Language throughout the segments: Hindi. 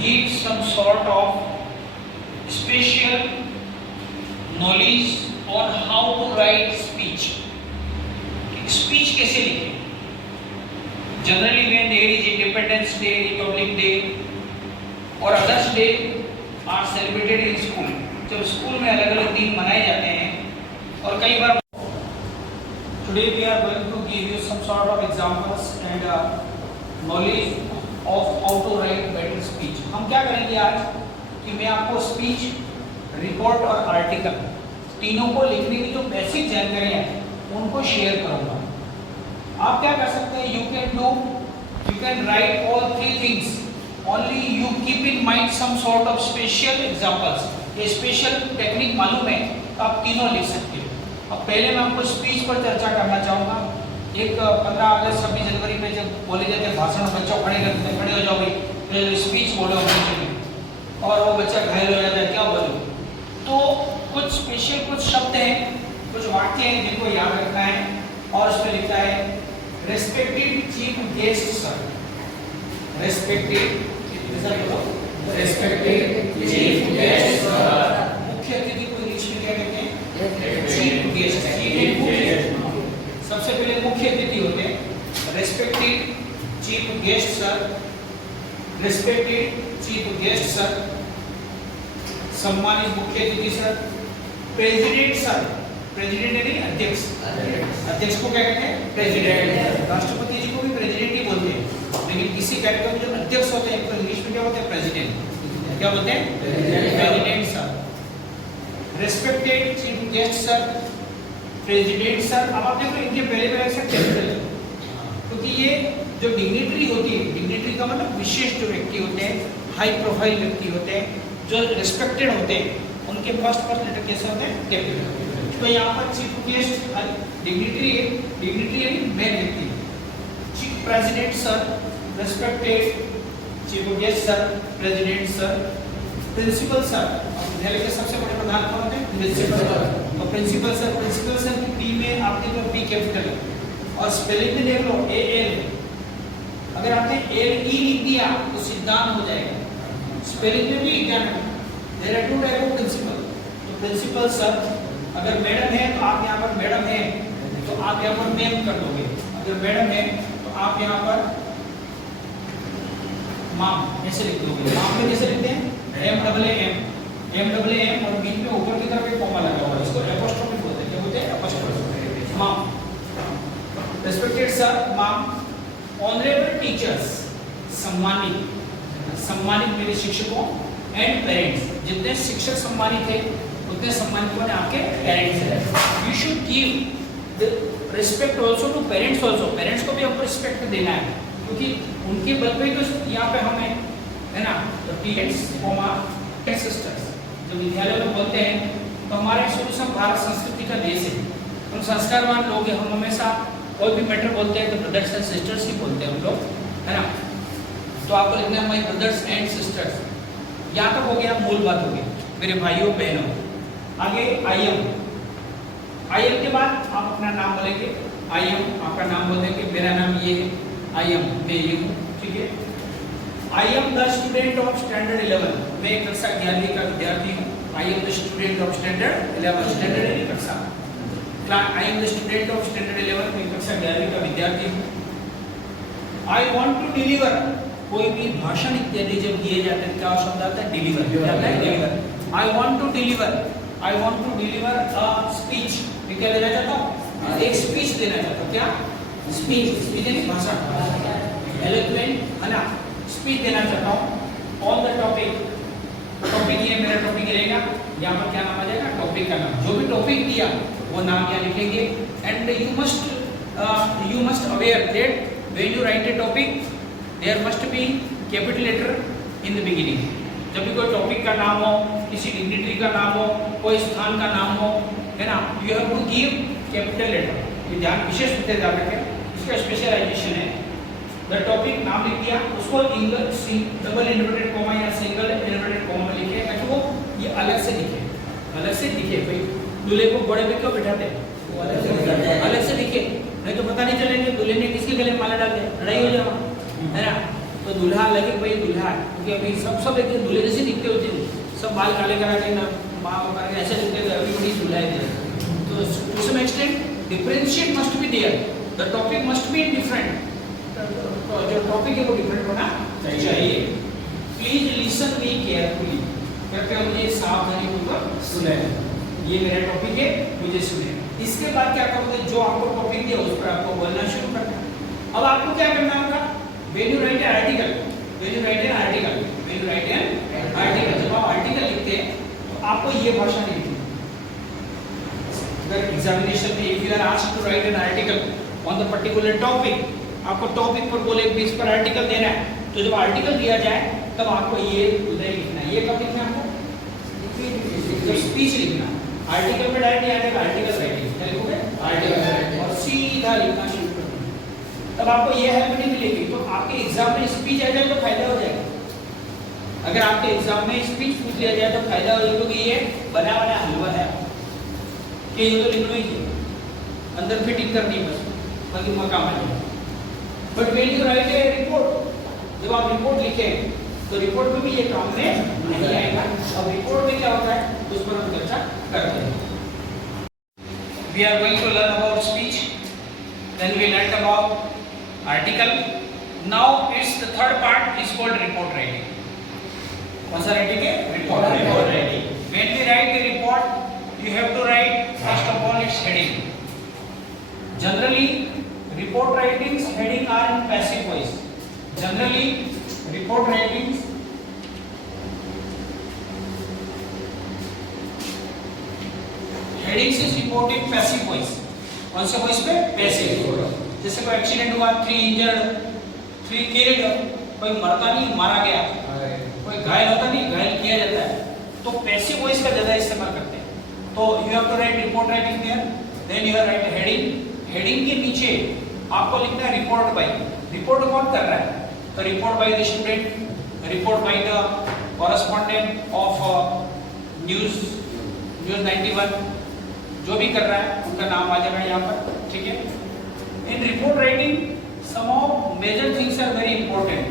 give some sort of special knowledge on how to write speech. Speech कैसे लिखें? Generally when there is Independence Day, Republic Day और Others Day are celebrated in school. जब स्कूल में अलग-अलग दिन मनाए जाते हैं और कई बार today we are going to give you some sort of examples and knowledge of how to write better speech. हम क्या करेंगे आज कि मैं आपको स्पीच, रिपोर्ट और आर्टिकल तीनों को लिखने की जो बेसिक जानकारियां हैं उनको शेयर करूंगा। आप क्या कर सकते हैं? you can write all three things, only you keep in mind some sort of special examples. ये स्पेशल टेक्निक मालूम है तो आप तीनों लिख सकते हो। अब पहले मैं आपको स्पीच पर चर्चा करना चाहूँगा। एक 15 अगस्त 26 जनवरी में जब बोले जाते हैं भाषण, बच्चों खड़े हो जाओ भाई, फिर स्पीच बोलो बच्चे में और वो बच्चा घायल हो जाता है, क्या बोलो? तो कुछ स्पेशल कुछ शब्द हैं, कुछ वाक्य हैं जिनको याद रखना है और उसमें लिखा है respected chief guest sir. Respected chief guest sir. मुख्य अतिथि को इंग्लिश में क्या कहते हैं? Chief guest. सबसे पहले मुख्य अतिथि होते हैं respected chief guest sir. Respected chief guest sir, सम्मानित मुख्य अतिथि सर। प्रेसिडेंट सर, प्रेसिडेंट यानी अध्यक्ष। अध्यक्ष को क्या कहते हैं? प्रेसिडेंट। राष्ट्रपति जी को भी प्रेसिडेंट ही बोलते हैं, लेकिन किसी कार्यक्रम में जो अध्यक्ष होते हैं तो इंग्लिश में क्या बोलते हैं? प्रेसिडेंट। क्या बोलते हैं? President sir. Respected chief guest sir, president sir. अब आप देखो इनके पहले पहले से कैपिटल है, क्योंकि ये जो डिग्निटरी होती है, डिग्निटरी का मतलब विशेष जो व्यक्ति होते हैं, हाई प्रोफाइल व्यक्ति होते हैं, जो रिस्पेक्टेड होते हैं, उनके फर्स्ट लेटर कैसे होते हैं? कैपिटल। तो यहाँ पर चीफ गेस्ट डिग्निटरी है, डिग्निटरी यानी मेन व्यक्ति। Chief president sir, respected chief guest sir, president sir. Principal sir, विद्यालय के सबसे बड़े प्रधान कौन होते हैं? Principal sir. तो प्रिंसिपल सर की पी में आप देखो पी कैपिटल है और स्पेलिंग में देख लो ए एल। अगर आपने एल ई लिख दिया तो सिद्धांत हो जाएगा। स्पेलिंग में भी क्या है? There are two type of principal. तो प्रिंसिपल सर। अगर मैडम है तो आप यहाँ पर मैडम है तो आप यहाँ पर मैम कर दोगे। अगर मैडम है तो आप यहाँ पर माम ऐसे लिख दोगे। माम में कैसे लिखते हैं? एम डबल ए एम और बीच में ऊपर की तरफ एक कॉमा लगा हुआ है, इसको एपोस्ट्रोफी बोलते हैं। क्या बोलते हैं? एपोस्ट्रोफी। माम। रेस्पेक्टेड सर, माम। ऑनरेबल टीचर्स, सम्मानित मेरे शिक्षकों। एंड पेरेंट्स, जितने शिक्षक सम्मानित थे उतने सम्मानित कौन है? आपके पेरेंट्स हैं। You should give the respect also to parents also. Parents को भी हमको रिस्पेक्ट देना है, क्योंकि उनके बल पे तो यहाँ पे हमें है ना। तो टीचर्स कॉमा सिस्टर्स जो विद्यालय में बोलते हैं, तो हमारे शुरू से भारत संस्कृति का देश है, हम संस्कारवान लोग हैं। हम हमेशा कोई भी मैटर बोलते हैं तो ब्रदर्स एंड सिस्टर्स ही बोलते हैं हम लोग, है ना। तो आपको लिखना है माय ब्रदर्स एंड सिस्टर्स। यहाँ तक हो गया, मूल बात हो गई, मेरे भाइयों बहनों। आगे आई एम के बाद आप अपना नाम बोलेंगे। आई एम आपका नाम बोलेंगे, मेरा नाम ये है, आई एम मैं ये हूँ, ठीक है। I am the student of standard 11, मैं कक्षा 11वीं का विद्यार्थी हूँ। I am the student of standard 11, standard यानी कक्षा। I am the student of standard 11, मैं कक्षा 11वीं का विद्यार्थी हूँ। आई वांट टू डिलीवर, कोई भी भाषण इत्यादि जब दिए जाते हैं क्या शब्द आता है? डिलीवर। क्या आता है? Deliver. I want to deliver a speech, मैं क्या देना चाहता हूँ? एक स्पीच देना चाहता हूँ। क्या? स्पीच यानी भाषण, एलोक्वेंट, है ना। स्पीच देना चाहता हूँ ऑन द टॉपिक ये मेरा टॉपिक रहेगा। यहाँ पर क्या नाम आ जाएगा? टॉपिक का नाम। जो भी टॉपिक दिया वो नाम यहाँ लिखेंगे। And you must aware that when you write a topic there must be capital letter in the beginning. जब भी कोई टॉपिक का नाम हो, किसी डिग्निटरी का नाम हो, कोई स्थान का नाम हो, है ना, you have to give capital letter. ये ध्यान विशेष रूप से ध्यान रखें, इसका स्पेशलाइजेशन है। द टॉपिक नाम लिख दिया, उसको डबल इन्वर्टेड कॉमा या सिंगल इन्वर्टेड कॉमा में लिखे, ताकि वो ये अलग से दिखे भाई। दूल्हे को घोड़े पे क्यों बिठाते हैं? अलग से दिखे, नहीं तो पता नहीं चलेंगे दूल्हे ने किसके गले में माला डाल दिया, लड़ाई हो जाएगा, है ना। तो तो दूल्हा लगे भाई दूल्हा है, क्योंकि अभी सब एक दूल्हे जैसे दिखते होते हैं, सब बाल काले करा के ना माँ करा के ऐसे दिखते हैं, एवरीबॉडी दूल्हा है। तो to some extent differentiate must be there, the topic must be different, तो जो टॉपिक है वो डिफरेंट होना चाहिए। प्लीज लिसन मी केयरफुली, कृपया मुझे सावधानी पूर्वक सुने, ये मेरा टॉपिक है, मुझे सुने। इसके बाद क्या करोगे, जो आपको टॉपिक दिया उस पर आपको बोलना शुरू करना है। अब आपको क्या करना होगा, when you write an article, when you write an article, when you write an article, जब आप आर्टिकल लिखते हैं तो आपको ये भाषा नहीं लिखनी। अगर एग्जामिनेशन में if you are asked to write an article on the particular topic, आपको टॉपिक पर बोले कि इस पर आर्टिकल देना है, तो जब आर्टिकल दिया जाए तब आपको ये उदय लिखना है। ये कब लिखना है आपको, जब स्पीच लिखना है। आर्टिकल में डायरेक्ट नहीं आएगा, आर्टिकल राइटिंग लिखोगे, आर्टिकल और सीधा लिखना शुरू कर देना, तब आपको ये हेल्प नहीं मिलेगी। तो आपके एग्जाम में स्पीच आ जाए तो फायदा हो जाएगा। अगर आपके एग्जाम में स्पीच पूछ लिया जाए तो फायदा हो जाएगा, क्योंकि ये बना बना हलवा है कि ये तो लिखना ही है, अंदर फिटिंग करनी बस, बाकी मकाम आ जाएगा। But when you write A report, जब आप रिपोर्ट लिखें तो रिपोर्ट में भी ये काम में नहीं आएगा। अब रिपोर्ट में क्या होता है उस पर हम चर्चा करते हैं। We are going to learn about speech, then we learned about article. Now it's the third part is called report writing. कौन सा writing है? Report writing. When we write a report, you have to write first of all its heading. Generally, report writings heading are in passive voice. Generally, report writings headings is report in passive voice. कौन से वॉइस पे? पैसिव। जैसे कोई एक्सीडेंट हुआ, 3 इंजर्ड, 3 किल्ड, कोई मरता नहीं मारा गया, कोई घायल होता नहीं घायल किया जाता है, तो पैसिव वॉइस का ज्यादा इस्तेमाल करते हैं। तो you have to write report writing there, then you write heading. Heading के नीचे आपको लिखना है रिपोर्ट बाय। रिपोर्ट कौन कर रहा है? तो report by the student, report by the correspondent of news 91, जो भी कर रहा है उनका नाम आ जाएगा यहाँ पर, ठीक है। In report writing some of major things are very important.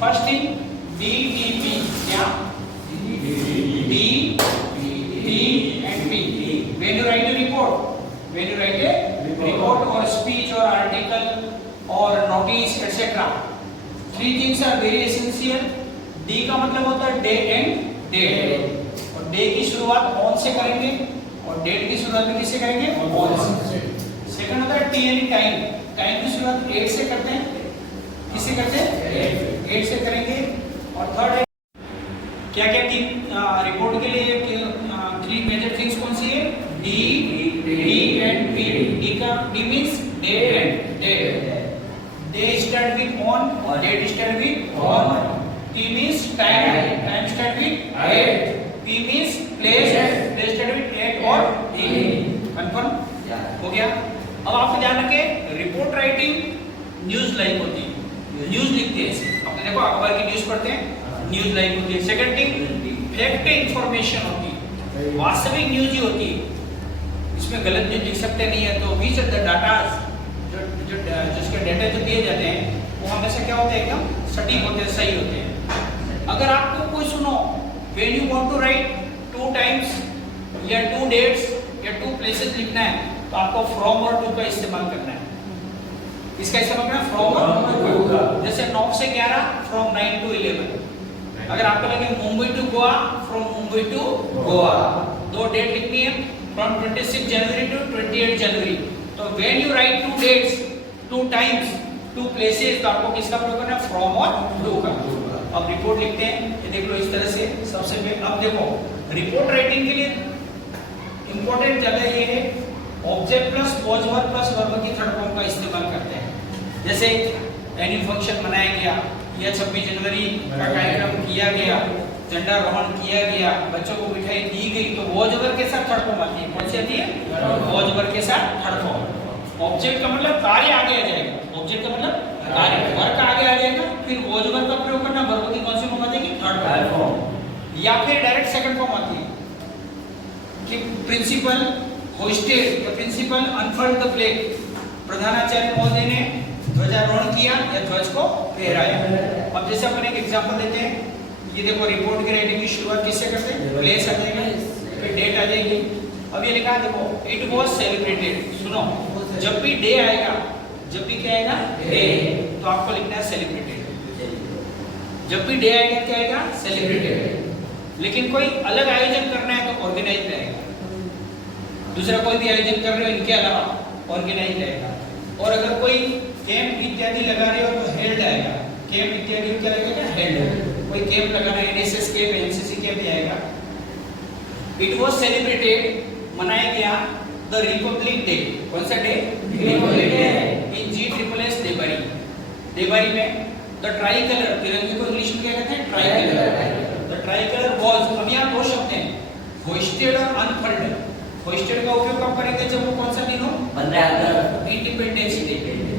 First thing DTP, क्या? D and P। When you write a report, when you write a report or speech or article or notice etc., 3 things are very essential। D का मतलब होता है day and date, और डे की शुरुआत ऑन से करेंगे और डेट की शुरुआत भी किससे करेंगे? ऑन से। सेकंड होता है टी यानी टाइम। टाइम की शुरुआत 8 से करते हैं, किससे करते हैं? 8 से करेंगे। और थर्ड है क्या क्या तीन रिपोर्ट के लिए 3 मेजर थिंग्स कौन सी है? D and P. D means date and date. Day start with on, date start with on. T means time, time start with date. P means place, place started with 8 और E। कंफर्म हो गया। अब आपको ध्यान रखें, रिपोर्ट राइटिंग न्यूज लाइक होती है, न्यूज लिखते हैं ऐसे। आपने देखो अखबार की न्यूज पढ़ते हैं, न्यूज लाइक होती है। सेकंड थिंग फैक्ट इंफॉर्मेशन होती है, वास्तविक न्यूज ही होती है, इसमें गलत न्यूज लिख सकते नहीं है। तो बीच ऑफ द डाटा जिसके डेटा जो दिए जाते हैं वो हमेशा क्या होते हैं? एकदम सटीक होते हैं, सही होते हैं। अगर आपको कोई सुनो when you want to write 2 times या 2 dates या 2 places लिखना है, तो आपको from और to का इस्तेमाल करना है। इसका इस्तेमाल करना है from और to का। जैसे 9 से 11, from 9 to 11। अगर आपको लगे Mumbai to Goa, from Mumbai to Goa. 2 date लिखनी है, from 26 जनवरी to 28 जनवरी। तो when you write 2 dates, 2 times, 2 places, तो आपको किसका प्रयोग करना है? from और to का। अब रिपोर्ट लिखते हैं, ये देख लो इस तरह से। सबसे पहले अब देखो रिपोर्ट राइटिंग के लिए इंपॉर्टेंट जगह ये है, object plus was verb plus verb की थर्ड फॉर्म का इस्तेमाल करते हैं। जैसे एनुअल फंक्शन मनाया गया या 26 जनवरी का कार्यक्रम किया गया, झंडारोहण किया गया, बच्चों को मिठाई दी गई, तो वॉज वर्ब के साथ थर्ड फॉर्म आती है। कौन सी आती है? वॉज वर्ब के साथ थर्ड फॉर्म। ऑब्जेक्ट का मतलब कार्य आगे आ जाएगा, ऑब्जेक्ट का मतलब कार्य, वर्ब आगे आ जाएगा, फिर वॉज वर्ब का प्रयोग करना, वर्ब की कौन सी फॉर्म आती है? Third form. या फिर डायरेक्ट सेकंड फॉर्म आती है कि प्रिंसिपल होस्टेड या प्रिंसिपल अनफर्ड द फ्लैग, प्रधानाचार्य महोदय ने ध्वजारोहण किया या ध्वज को ठहराया। अब जैसे अपन एक एग्जांपल देते हैं, ये देखो रिपोर्ट की राइटिंग की शुरुआत किससे करते हैं? प्लेस आ जाएगा, फिर डेट आ जाएगी। अब ये लिखा है देखो, इट वाज सेलिब्रेटेड। सुनो, जब भी डे आएगा, जब भी क्या आएगा डे, तो आपको लिखना है सेलिब्रेटेड। जब भी डे आएगा क्या आएगा? सेलिब्रेटेड। लेकिन कोई अलग आयोजन करना है तो ऑर्गेनाइज रहेगा। दूसरा कोई भी आयोजन कर रहे हो इनके अलावा ऑर्गेनाइज रहेगा। और अगर कोई कैंप इत्यादि लगा रहे हो तो हेल्ड आएगा। कैंप इत्यादि क्या लगेगा? हेल्ड। कोई कैंप लगाना है, एनएसएस कैंप, एनसीसी कैंप भी आएगा। इट वाज सेलिब्रेटेड, मनाया गया द रिपब्लिक डे। कौन सा day? Republic day. In G triple S Debari. Debari में द ट्राई कलर, तिरंगे को इंग्लिश में क्या कहते हैं? Try colour. The try colour was, अब यहाँ दो शब्द हैं, होइस्टेड और अनफर्ल्ड। होइस्टेड का उपयोग कब करेंगे? जब वो कौन सा दिन हो? 15 अगस्त, इंडिपेंडेंस डे।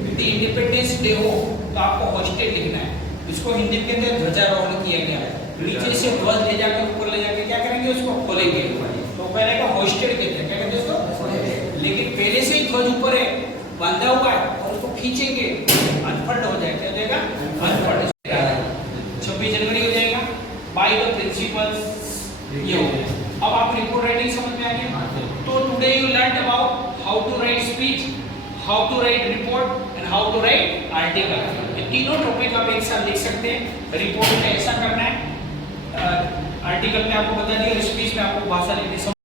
यदि इंडिपेंडेंस डे हो तो आपको होइस्टेड लिखना है। इसको हिंदी में कहते हैं ध्वजारोहण किया गया है। नीचे से ध्वज ले जाकर ऊपर ले जाकर क्या करेंगे? उसको खोलेंगे। तो पहले का होइस्टेड कहते हैं, क्या कहते हैं उसको? लेकिन पहले से ही ध्वज ऊपर है, बांधा हुआ है, और उसको खींचेंगे, अनफोल्ड हो जाएगा। क्या हो जाएगा? अनफोल्ड। 26 जनवरी हो जाएगा। बाय द प्रिंसिपल्स, ये हो गया। अब आप रिपोर्ट राइटिंग समझ में आ गया। तो today you learn about how to write speech, how to write report and how to write article. ये तीनों टॉपिक आप एक साथ लिख सकते हैं। रिपोर्ट में ऐसा करना है, आर्टिकल में आपको बता दिया, स्पीच में आपको भाषा लिखनी